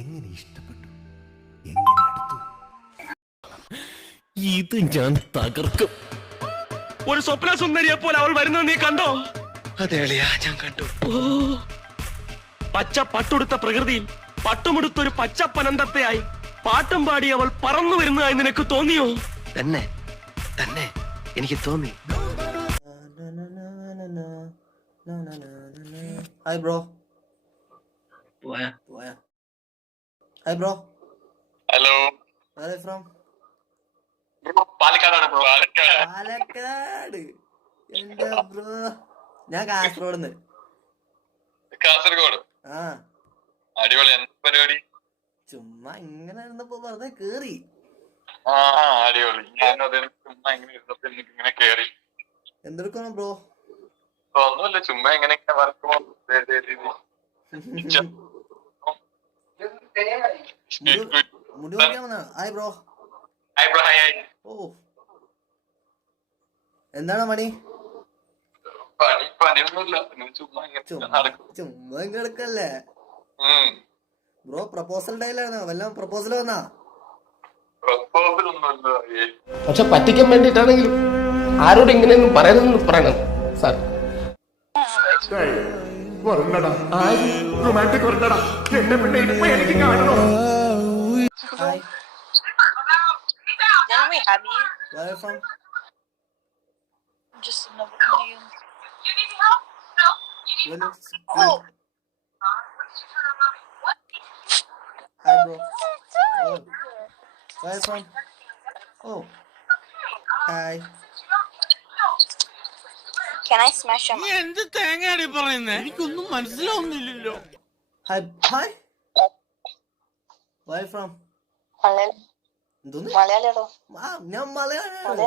എങ്ങനെ ഇഷ്ടപ്പെട്ടു, എങ്ങനെ അടുത്തു? ഇത് ഞാൻ തകർക്കും. ഒരു സ്വപ്ന സുന്ദരിയെ പോലെ അവൾ വരുന്നത് നീ കണ്ടോ? അതെ അളിയാ, ഞാൻ കണ്ടു. പച്ച പട്ടുടുത്ത പ്രകൃതിയിൽ പട്ടുമുടുത്തൊരു പച്ചപ്പനന്തത്തെയായി പാട്ടും പാടി അവൾ പറന്നു വരുന്നതായി നിനക്ക് തോന്നിയോ? തന്നെ തന്നെ എനിക്ക് തോന്നി. Hi bro. Hi bro. Hello. Where are you from? പാലക്കാടാണ് ബ്രോ. പാലക്കാട്. എന്താ ബ്രോ? ഞാൻ കാസർഗോഡ്. കാസർഗോഡ്. ആ, അടിപൊളി. എന്താ പരിപാടി? ചുമ്മാ ഇങ്ങനെ ഇരുന്നപ്പോ വെറുതെ കേറി. ആ, അടിപൊളി. ഞാനും അതെ, ചുമ്മാ ഇങ്ങനെ ഇരുന്നപ്പോ ഇങ്ങനെ കേറി. എന്തെടുക്കണം ബ്രോ? ഒന്നുമില്ല, ചുമ്മാ ഇങ്ങനെ വർക്കുമോ. മുടി പറിക്കാൻ വന്നാ? Hi bro. ഓ, എന്താണ് പണി? പണിയൊന്നുമില്ല, ചുമ്മാ ഇങ്ങനെ നടക്കും. ചുമ്മാ കിടക്കല്ലേ ബ്രോ? പ്രപ്പോസൽ ഡേയിലായിരുന്നോ? വല്ല പ്രപ്പോസൽ വന്നാ? പക്ഷെ പറ്റിക്കാൻ വേണ്ടിട്ടാണെങ്കിലും ആരോട് ഇങ്ങനെയൊന്നും പറയുന്നു പറയണം sir. Hi. Tell me, Abby. Where are you from? Just another Indian. You need help? No. You need Well, help? Hi bro. Oh. Where are you from? Oh. Hi. Can I smash him? എന്ത് തേങ്ങയാടി പറയുന്നേ? എനിക്കൊന്നും മനസ്സിലാവുന്നില്ലല്ലോ. Hi. Hi. Where are you from? Malayali. എന്തോന്ന്? Malayali. ഞാൻ മലയാളി.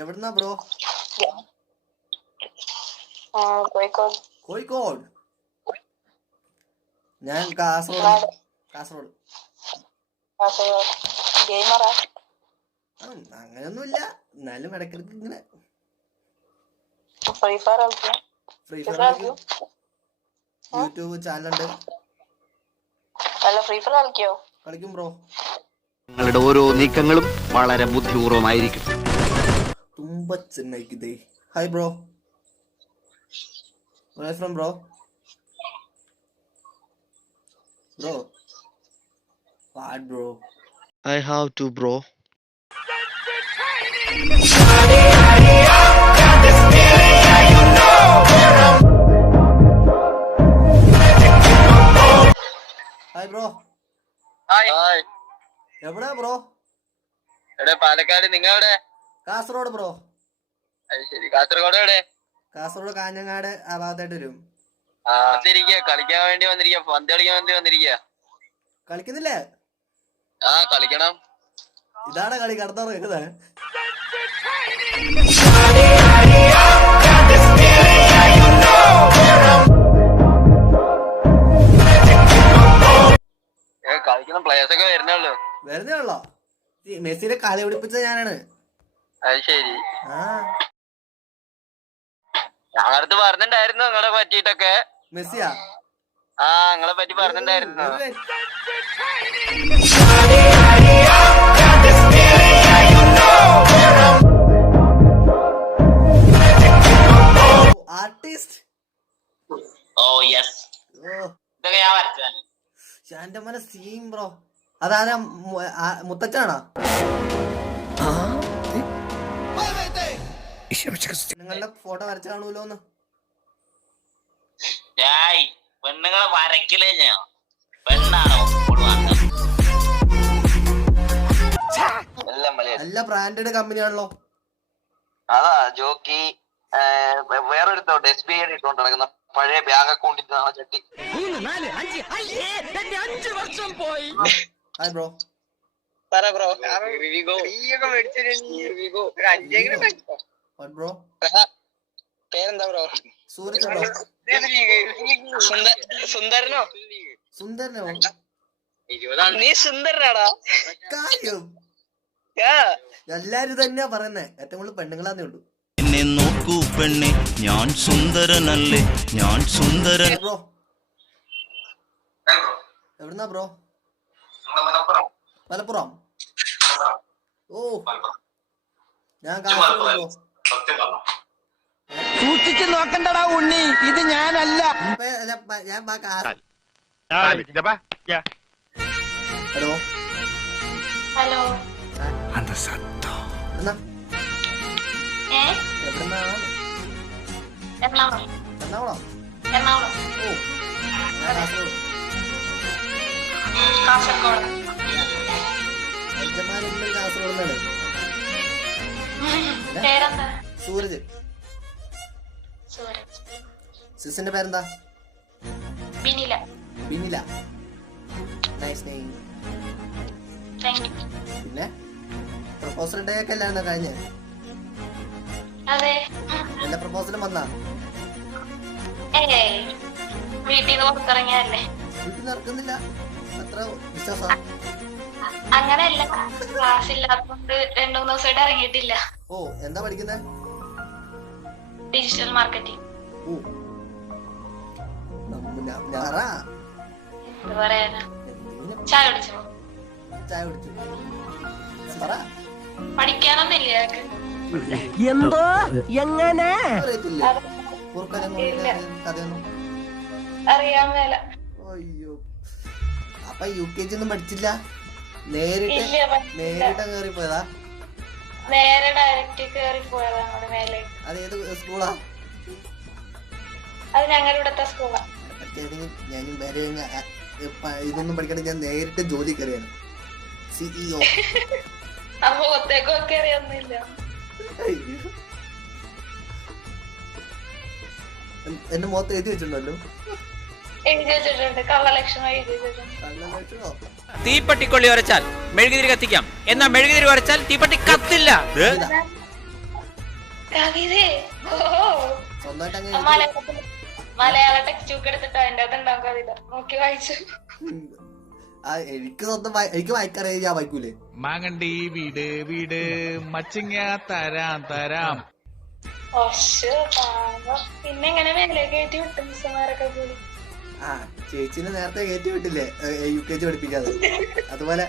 എവിടുന്നാ bro? Koikod. Kozhikode. ഞാൻ Kasaragod. Kasaragod. Gamer. അങ്ങനെയൊന്നുമില്ല, എന്നാലും ഇടയ്ക്കിടയ്ക്ക് ഇങ്ങനെ Free Fire കളിക്കും. ഫ്രീ ഫയർ യൂട്യൂബ് ചാനലുണ്ട്. അല്ല, ഫ്രീ ഫയർ കളിക്കോ? കളിക്കും ബ്രോ. നിങ്ങളുടെ ഓരോ നീക്കങ്ങളും വളരെ ബുദ്ധിപൂർവമായിരിക്കും. തുമ്പച്ചെന്നൈക്കിതേ. Hi bro. Where are you from bro? Bro. What bro? I have to bro. Hi bro. Hi. എവിടെയാ ബ്രോ? എവിടെ? പാലക്കാട്. നിങ്ങൾ എവിടെ? കാസർഗോഡ് ബ്രോ. അത് ശരി. കാസർഗോഡ് എവിടെ? കാസർഗോഡ് കാഞ്ഞങ്ങാട് ആ ഭാഗത്തായിട്ട് വരും. കളിക്കാൻ വേണ്ടി വന്നിരിക്കുക, പന്ത് കളിക്കാൻ വേണ്ടി വന്നിരിക്കുക. കളിക്കുന്നില്ലേ? ആ, കളിക്കണം. ഇതാണ് കളി. കടന്നുറങ്ങുന്നത്. കളിക്കണം. പ്ലേയേഴ്സ് ഒക്കെ വരുന്നുള്ളൂ. വരുന്നേ ഉള്ളോ? മെസ്സിനെ കളി പിടിപ്പിച്ച ഞാനാണ്. അത് ശരി. ആ, ഞങ്ങളടുത്ത് പറഞ്ഞിട്ടുണ്ടായിരുന്നു നിങ്ങളെ പറ്റിട്ടൊക്കെ. മെസ്സിയാ? ആ, നിങ്ങളെ പറ്റി പറഞ്ഞിട്ടുണ്ടായിരുന്നു. ആർട്ടിസ്റ്റ്. Oh yes. ഇതൊക്കെ ഞാൻ വരച്ചതാണ്. എന്റെ മോനെ സീൻ ബ്രോ. അതാരാ? മുത്തച്ഛനാണോ? നിങ്ങളുടെ ഫോട്ടോ വരച്ചു കാണൂലോന്ന്. പെണ്ണുങ്ങളെ വരക്കില്ലേ ഞാൻ? പെണ്ണാണോ? നല്ല ബ്രാൻഡഡ് കമ്പനിയാണല്ലോ. അതാ ജോക്കി. വേറൊരുത്തോട്ട് SBI ഇട്ടോണ്ട് നടക്കുന്ന പഴയ ബാങ്ക് അക്കൗണ്ടിന്റെ ചട്ടി. Hi bro. What bro? പേരെന്താ ബ്രോ? സൂരജ് ബ്രോ. സുന്ദരനോ? സുന്ദരനോ? നീ സുന്ദരനാടാ. കാര്യം എല്ലാരും തന്നെയാ പറയുന്നേ. ഏറ്റവും കൂടുതൽ പെണ്ണുങ്ങളാന്നേ ഉള്ളൂ. എന്നെ നോക്കൂ പെണ്ണെ, ഞാൻ സുന്ദരനല്ലേ, ഞാൻ സുന്ദരൻ. ബ്രോ എവിടുന്നാ ബ്രോ? മലപ്പുറം. ഓ ഞാൻ കാസർഗോഡ് ബ്രോ. സൂക്ഷിച്ചു നോക്കണ്ടടാ ഉണ്ണി, ഇത് ഞാനല്ല. ഞാൻ ഹലോ ഹലോ. அந்த சத்தம் എന്നാ ഏ? എവിടുന്നാ? എറണാകുളം. എറണാകുളം. എറണാകുളം. ഓ ഞാൻ കാസർഗോഡ്. കാസർഗോഡ്. അഞ്ചന്മാരുള്ളിൽ കാസർഗോഡ് നിന്നാണ്. പേരെന്താ? സൂരജ്. സൂരജ്. സിസിന്റെ പേരെന്താ? Binila. Binila. Nice name. Thank you. പിന്നെ പ്രപ്പോസൽ ഡേ ഒക്കെ അല്ലായിരുന്നോ കഴിഞ്ഞ? അതെ. എല്ലാ പ്രപ്പോസലും വന്നാ? ഏയ് വീട്ടിൽ നിന്ന് പുറത്തിറങ്ങിയല്ലേ. വീട്ടിൽ നടക്കുന്നില്ല അത്ര വിശ്വാസം? അങ്ങനെയല്ല, ക്ലാസ് ഇല്ലാത്തതുകൊണ്ട് 2-3 ദിവസമായിട്ട് ഇറങ്ങിയിട്ടില്ല. ഓ എന്താ പഠിക്കുന്നത്? Digital marketing. ഓ എന്ത് പറയാനാ? ചായ കുടിച്ചോ? ചായ കുടിച്ചു. പറ. പഠിക്കാനൊന്നുമില്ല ഞങ്ങൾക്ക്. എന്തോ എങ്ങനെ? അറിയത്തില്ലേ കഥയൊന്നും? അറിയാൻ മേല. അയ്യോ അപ്പൊ UKG ഒന്നും പഠിച്ചില്ല? നേരിട്ട് കയറി പോയതാ? നേരെ ഡയറക്റ്റ് കയറി പോയതാ നമ്മുടെ മേലെ. അത് ഏത് സ്കൂളാ? അത് ഞങ്ങളുടെ ഇവിടത്തെ സ്കൂളാ. ഞാനും വേറെ ഇതൊന്നും പഠിക്കണ ഞാൻ നേരിട്ട് ജോലി കയറിയാണ്. CEO. അപ്പൊ ഒത്തേക്കൊക്കെ അറിയൊന്നുമില്ല. എന്റെ മുഖത്ത് എഴുതി വെച്ചിട്ടുണ്ടല്ലോ. എഴുതി വെച്ചിട്ടുണ്ട്, കള്ളലക്ഷണം എഴുതി വെച്ചിട്ടുണ്ട്. കള്ളലക്ഷണോ? തീപ്പട്ടിക്കൊള്ളി ഉരച്ചാൽ മെഴുകുതിരി കത്തിക്കാം, എന്നാ മെഴുകുതിരി ഉരച്ചാൽ തീപ്പട്ടി കത്തില്ല. കവിതേ? സ്വന്തമായിട്ട് അങ്ങ് മലയാള ടെക്സ്റ്റ് ബുക്ക് എടുത്തിട്ട് അതിന്റെ അകത്ത് ഉണ്ടാവും കവിത. നോക്കി വായിച്ചു. എനിക്ക് സ്വന്തം എനിക്ക് വായിക്കാറിയാ ഞാൻ വായിക്കൂലേ? മാങ്ങണ്ടി വീട് വീട് മച്ചിങ്ങ തരാം തരാം. പിന്നെ എങ്ങനെ മേലെ കയറ്റി വിട്ടു മിസ്സുമാരൊക്കെ കൂടി? ആ ചേച്ചിനെ നേരത്തെ കയറ്റി വിട്ടില്ലേ UKG പഠിപ്പിക്കാതെ? അതുപോലെ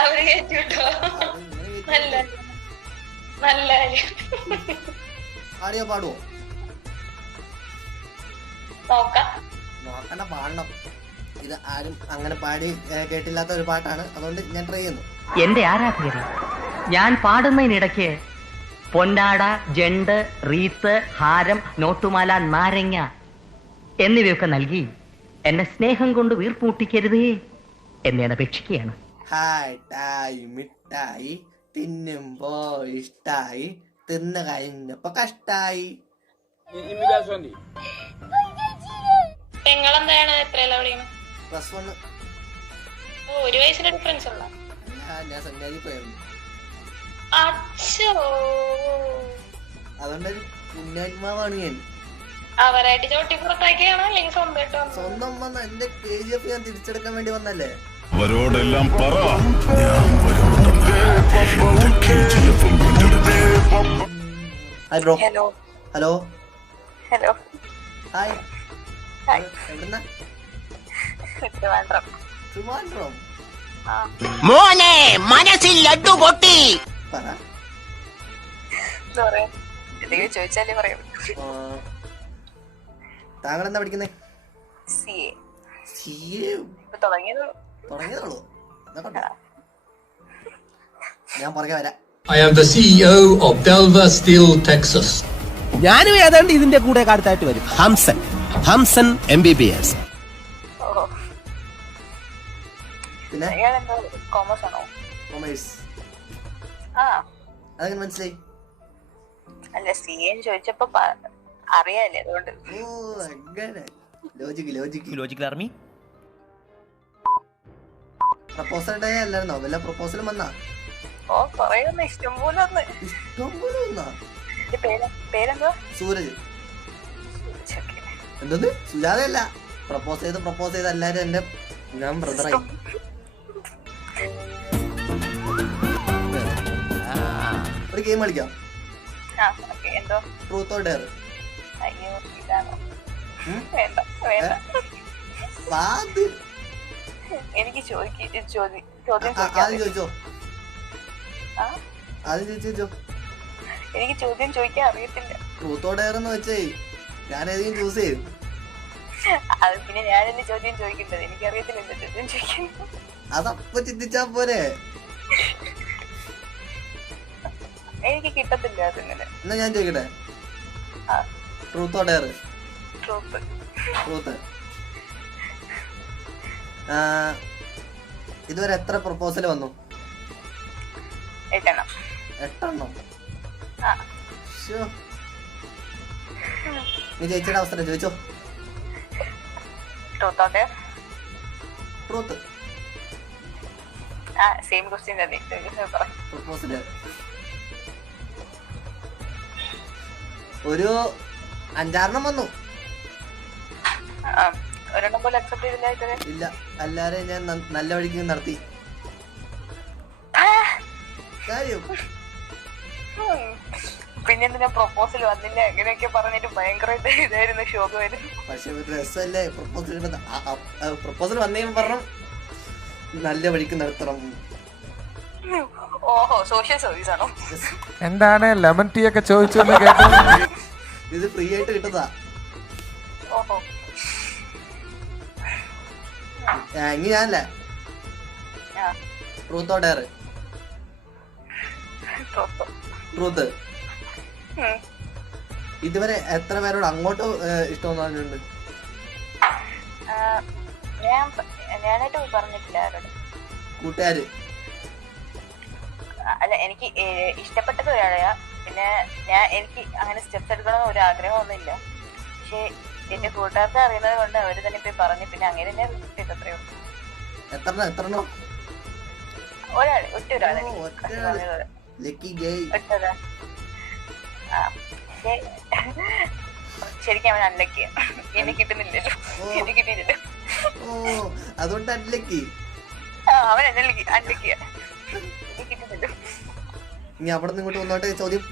അവര് കയറ്റി വിട്ടോ? നല്ല നല്ല കാര്യം. പാടിയോ? പാടുവോ? നോക്കാം. നോക്കണ്ട, പാടണം. ഇത് ആരും അങ്ങനെ പാടി കേട്ടില്ലാത്ത ഒരു പാട്ടാണ്, അതുകൊണ്ട് ഞാൻ ട്രൈ ചെയ്യുന്നു. എന്റെ ആരാധകരെ, ഞാൻ പാടുന്നതിനിടയ്ക്ക് പൊന്നാട, ജണ്ട്, റീത്ത്, ഹാരം, നോട്ടുമാല, നാരങ്ങ എന്നിവയൊക്കെ നൽകി എന്നെ സ്നേഹം കൊണ്ട് വീർപ്പൂട്ടിക്കരുതേ എന്ന് ഞാൻ അപേക്ഷിക്കുകയാണ്. ഹായ് ടായ് മിഠായി തിന്നുമ്പോ ഇഷ്ടായി, തിന്നു കഴിഞ്ഞപ്പോ കഷ്ടായി. നിങ്ങളെന്താണ് എത്രയല്ല പഠിക്കണം? +1. ഒരു വയസ്സിന്റെ ഡിഫറൻസ് ഉള്ള? ഞാൻ സംഗാതി പോയിരുന്നു, അച്ഛോ. അതുകൊണ്ടൊരു പുണ്യാത്മാവാണ് ഞാൻ. അവരായിട്ട് ചോട്ടി പുറത്താക്കിയാണോ അല്ലെങ്കിൽ സ്വന്തമായിട്ട് വന്നോ? സ്വന്തം വന്ന എന്റെ KGF ഞാൻ തിരിച്ചെടുക്കാൻ വേണ്ടി വന്നല്ലേ. അവരോടെല്ലാം പറ hi bro. Hello. Hello. Hello. Hi. Hi. എവിടുന്നാ? ട്രിവാൻഡ്രം. ട്രിവാൻഡ്രം. മോനെ മനസ്സിൽ ലഡ്ഡു പൊട്ടി. പറ. എന്തെങ്കിലും ചോദിച്ചാലേ പറയൂ. താങ്കൾ എന്താ പഠിക്കുന്നേ? CA. CA തുടങ്ങിയതുള്ളൂ. ഞാൻ പുറകെ വരാം. I am the CEO of Delva Steel, Texas. ഞാനും ഏതാണ്ട് ഇതിന്റെ കൂടെ അടുത്തായിട്ട് വരും. ഹംസൻ MBBS. പിന്നെ കോമേഴ്സ് ആണോ? കൊമേഴ്സ്. ആ അതെങ്ങനെ മനസ്സിലായി? അല്ല, CA ചോദിച്ചപ്പോ അറിയാല്ലേ, അതുകൊണ്ട്. ഓ അങ്ങനെ. Logical army. പ്രപ്പോസൽ ഡേ അല്ലായിരുന്നോ? വല്ല പ്രപ്പോസലും വന്നാ? ഓ കൊറേ ഒന്ന്, ഇഷ്ടം പോലെ ഒന്ന്. ഇഷ്ടം പോലെ വന്നാ? പേരെന്തോ? സൂരജ്. എന്തോന്ന്? സുജാതയല്ല. പ്രപ്പോസ് ചെയ്ത് എല്ലാരും എന്റെ ഞാൻ ബ്രദറായി. ഒരു ഗെയിം കളിക്കാം. ആ ഓക്കെ. എന്തോ? Truth or dare. അയ്യോ ഇതാണോ? വേണ്ട വേണ്ട. എനിക്ക് ചോദ്യം ആദ്യം ചോദിച്ചോ. എനിക്ക് ചോദ്യം ചോദിക്കാൻ അറിയത്തില്ല. ട്രൂത്ത് ഓർ ഡെയർ എന്ന് വെച്ചേ ഞാൻ ഏതെങ്കിലും ചൂസ് ചെയ്യും. അത് പിന്നെ ഞാനെന്നെ ചോദ്യം ചോദിക്കേണ്ടത്. എനിക്കറിയത്തില്ല ചോദ്യം ചോദിക്കുന്നത്. അതപ്പൊ ചിന്തിച്ചാ പോരെ. എനിക്ക് കിട്ടത്തില്ല അതിങ്ങനെ. എന്നാ ഞാൻ ചോദിക്കട്ടെ. Truth or dare? Truth. Truth. ഇതുവരെ എത്ര പ്രപ്പോസൽ വന്നു? 8 എണ്ണം. 8 എണ്ണം? നീ ചേച്ചിയുടെ അവസരം ചോദിച്ചോ. Truth or dare? Truth. Same question തന്നെ. പ്രപ്പോസൽ ഒരു 5-6 വന്നു. ഒരെണ്ണം പോലെ അക്സെപ്റ്റ് ചെയ്തില്ല. ഇല്ല, അല്ലാതെ ഞാൻ നല്ല വഴിക്ക് നടത്തി. കാര്യം പിന്നെ എന്തിനാ പ്രപ്പോസൽ വന്നില്ല എങ്ങനെയൊക്കെ പറഞ്ഞിട്ട് ഭയങ്കര ഇതായിരുന്നു, ശോകമായിരുന്നു. പക്ഷെ രസമല്ലേ പ്രപ്പോസൽ വന്നേന്ന് പറഞ്ഞു നല്ല വഴിക്ക് നടത്തണം. ഓഹോ, സോഷ്യൽ സർവീസ് ആണോ? എന്താണ് ലെമൺ ടീ ഒക്കെ ചോദിച്ചു കേട്ടോ? ഇത് ഫ്രീ ആയിട്ട് കിട്ടുന്നതാ. ഓഹോ, ഇനി ഞാനല്ലേ. Truth or dare? ട്രൂത്ത്. ഇതുവരെ എത്ര പേരോട് അങ്ങോട്ട് ഇഷ്ടമെന്ന് പറഞ്ഞിട്ടുണ്ട്? ഞാനായിട്ട് പറഞ്ഞിട്ടില്ല ആരോട്. കൂട്ടുകാര്? അല്ല, എനിക്ക് ഇഷ്ടപ്പെട്ടത് ഒരാളെയാ. പിന്നെ എനിക്ക് അങ്ങനെ സ്റ്റെപ്സ് എടുക്കണമെന്ന് ഒരു ആഗ്രഹമൊന്നുമില്ല. പക്ഷെ എന്റെ കൂട്ടുകാർക്ക് അറിയുന്നത് കൊണ്ട് അവര് തന്നെ പോയി പറഞ്ഞു. പിന്നെ അങ്ങനെ തന്നെ റിസൾട്ട് അത്രേ ഉള്ളൂ. എത്ര? ഒരാള്, ഒറ്റൊരാള്. ശരിക്കും അവൻ അൺലക്കിയാ. എന്നെ കിട്ടുന്നില്ലല്ലോ. എന്നെ കിട്ടിയില്ലല്ലോ. അതുകൊണ്ട് അൺലക്കി. അവൻ അൺലക്കിയാ. എന്നെ കിട്ടുന്നില്ലല്ലോ. ഇനി അവിടെ നിന്ന് ഇങ്ങോട്ട് വന്നോട്ടെ ചോദ്യം.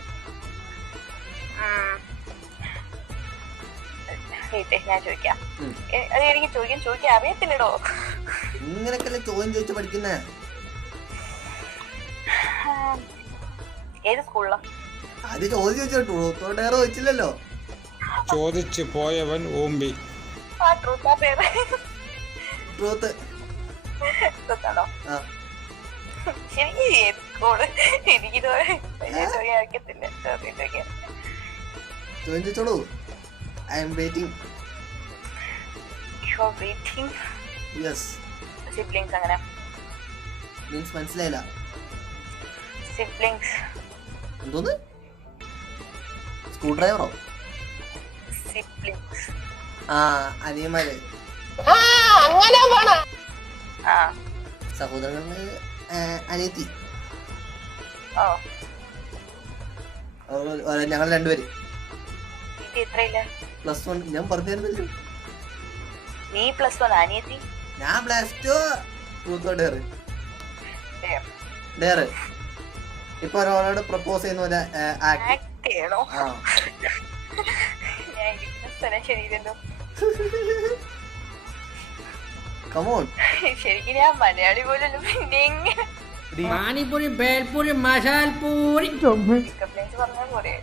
ഞാൻ ചോദിക്കാം. അത് എനിക്ക് ചോദിക്കാൻ അറിയത്തില്ലടോ. ഇങ്ങനൊക്കെ ചോദ്യം ചോദിച്ചു പഠിക്കുന്നേ. ഏത് സ്കൂളിലാ? അത് ചോദ്യം ചോദിച്ചോ. ട്രൂത്ത് ഓർ ഡെയർ ചോദിച്ചില്ലല്ലോ. ചോദിച്ചു പോയവൻ ഓമ്പി. ട്രൂത്ത്. ട്രൂത്താണോ? ശരി, ഏത് സ്കൂള്? എനിക്കിത് അറിയത്തില്ല. ചോദ്യം ചോദിച്ചോളൂ. I am waiting. You are waiting? Yes. Siblings അങ്ങനെ? Means മനസ്സിലായില്ല. Siblings. എന്തോന്ന്? സ്ക്രൂ ഡ്രൈവറോ? Siblings. അനിയന്മാര്. അങ്ങനെ പോണ സഹോദരങ്ങള്. അനിയത്തി. ഞങ്ങൾ രണ്ടുപേര്. എത്രയില്ല? +1. ഞാൻ പറഞ്ഞിരുന്നല്ലോ. നീ +1, അനിയത്തി? ഞാൻ +2. Truth or dare? ഡെയർ. ഇപ്പൊ ഒരാളോട് പ്രപ്പോസ് ചെയ്യുന്ന പോലെ ആക്ട് ചെയ്യണോ? ഞാൻ ഇരിക്കുന്ന സ്ഥലം ശരിയില്ലല്ലോ. കമോൺ. ശരിക്കും ഞാൻ മലയാളി പോലല്ലോ. പിന്നെ എങ്ങനെ പാനിപൂരി, ബേൽപൂരി, മസാൽപൂരി പിക്കപ്പ് ലൈൻസ് പറഞ്ഞാൽ പോരെ?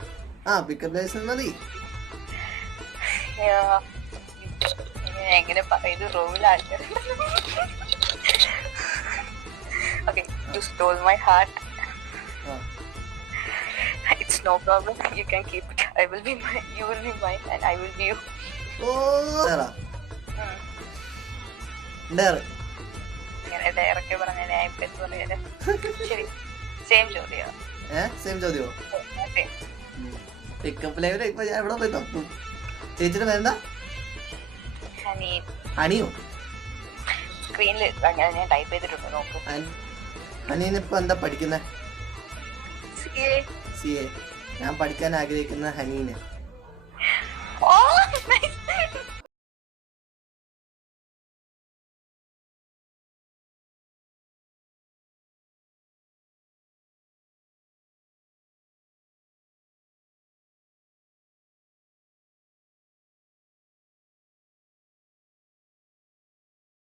പിക്കപ്പ് ലൈൻസ് മതി. എങ്ങനെ പറയുന്നു? റോമിലാൾക്കാർ. Okay, you stole my heart. It's no problem. You can keep it. You will be mine, and I will be you. ഇങ്ങനെ ഡയറക്റ്റ് പറഞ്ഞ ഞാൻ ഇപ്പൊ പറയാ. ശരി, സെയിം ചോദ്യോ? സെയിം ചോദ്യോ? പിക്കപ്പ് ലൈവില് ഇപ്പൊ ഞാൻ എവിടെ പോയി തപ്പും? ചേച്ചിയുടെ പേരെന്താ? ഹണിയോ? സ്ക്രീനിൽ ഞാൻ ടൈപ്പ് ചെയ്തിട്ടുണ്ട്, നോക്ക്. ഹനീനിപ്പോ എന്താ പഠിക്കുന്നേ? CA. ഞാൻ പഠിക്കാൻ ആഗ്രഹിക്കുന്ന ഹനീന്.